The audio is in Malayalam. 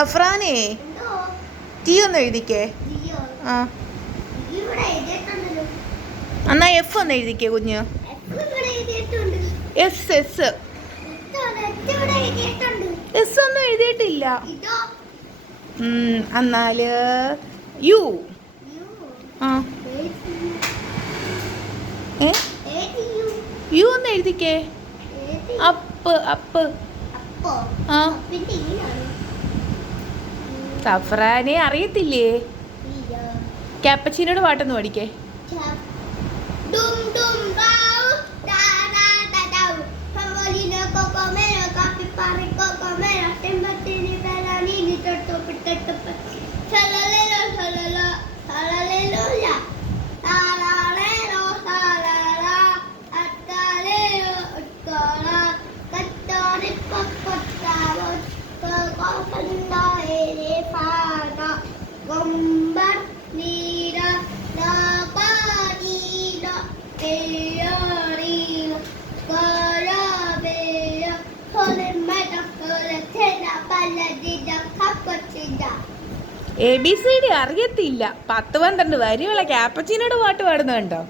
അഫ്രാനേ, ടി ഒന്ന് എഴുതിക്കേ. ആ എന്നാ എഫ് ഒന്ന് എഴുതിക്കേ കുഞ്ഞ്. എസ് എസ് എസ് ഒന്നും എഴുതിയിട്ടില്ല. എന്നാല് യു. ആ യു ഒന്ന് എഴുതിക്കേ. Up up. ആ സഫ്രാനെ അറിയത്തില്ലേ? ക്യാപ്പച്ചീനോട് പാട്ടൊന്ന് പഠിക്കേ. ABCD അറിയത്തില്ല. 10-12 വരിയുള്ള ക്യാപ്പച്ചീനോട് പാട്ട് പാടുന്നുണ്ടോ?